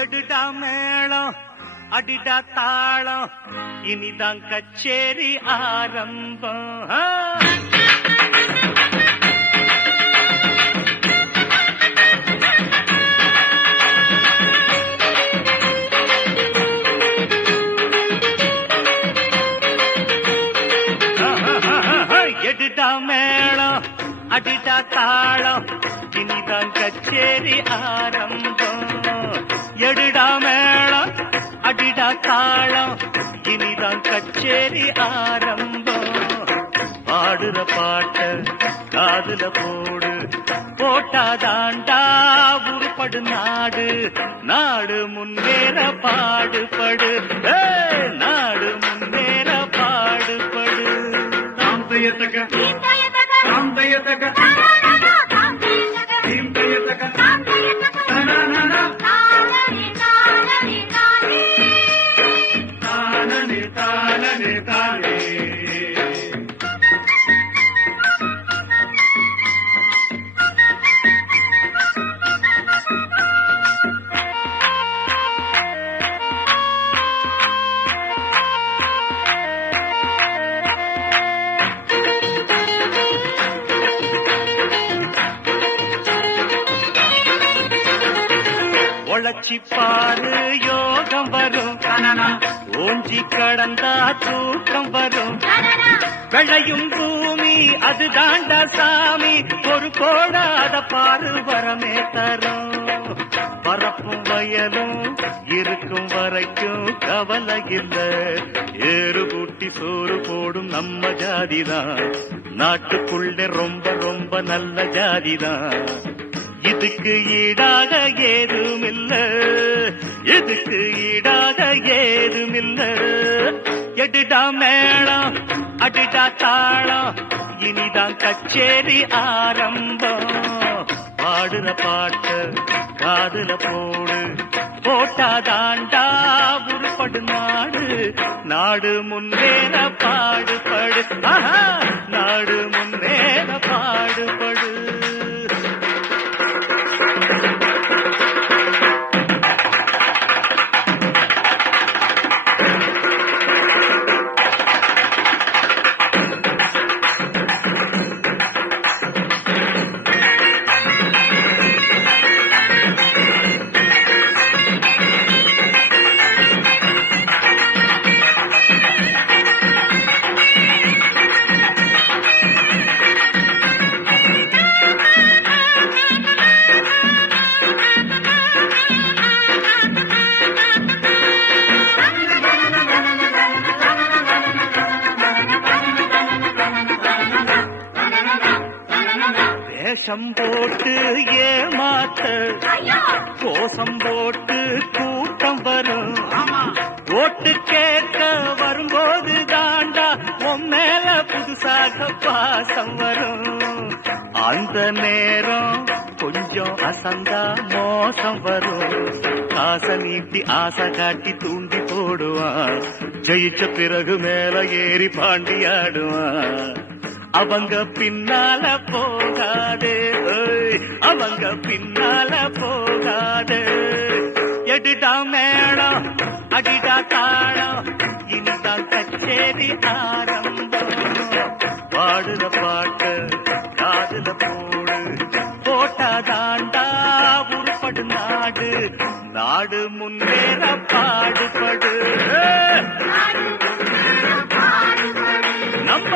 எடுடா மேளம் அடிடா தாளம் இனிதான் கச்சேரி ஆரம்பம். எடுடா மேளம் அடிடா தாளம் இனிதான் கச்சேரி ஆரம்பம். எடுடா மேளம் அடிடா தாளம் இனிதான் கச்சேரி ஆரம்பம். பாடுற பாட்ட காதுல போடு, போட்டாதாண்டா உருப்படு நாடு. நாடு முன்னேற பாடுபடு, நாடு முன்னேற பாடுபடு. தாம் செய்யத்தக்க தாம் செய்யத்தக்க தீம் செய்யத்தக்க தானே தானே தானே. உழைச்சி பாரு யோகம் வரும், ஓஞ்சி கடந்தா தூக்கம் வரும். விளையும் பூமி அது தாண்டா சாமி, ஒரு கோடாத பாரு வரமே தரும். பரப்பும் வயலும் இருக்கும் வரைக்கும் கவலை இல்ல, ஏறு கூட்டி சோறு போடும் நம்ம ஜாதிதான். நாட்டுக்குள்ள ரொம்ப ரொம்ப நல்ல ஜாதிதான். இதுக்கு ஈடாக ஏதுமில்ல, இதுக்கு ஈடாக ஏதுமில்ல. எடுடா மேளம் அடிடா தாளம் இனிதான் கச்சேரி ஆரம்பம். பாடுற பாட்ட காதுல போடு, போட்டாதாண்டா உருப்படு நாடு. நாடு முன்னேற பாடுபடு, நாடு முன்னேற பாடுபடு. வேஷம் போட்டு ஏமாத்த, கோஷம் போட்டு கூட்டம் வரும். ஓட்டு கேட்க வரும்போது தாண்டா உன் மேல புதுசாக பாசம் வரும். அந்த நேரம் கொஞ்சம் அசந்தா மோசம் வரும். காசை நீட்டி ஆசை காட்டி தூண்டி போடுவான். ஜெயிச்ச பிறகு மேல ஏறி பாண்டியாடுவான். அவங்க பின்னால போகாதே, அவங்க பின்னால போகாதே. எடுடா மேளம் அடிடா தாளம் இனிதான் கச்சேரி ஆரம்பம். பாடுற பாட்டு காதுல போடு, போட்டாதாண்டா உருப்படு நாடு. நாடு முன்னேற பாடுபடு, நம்ம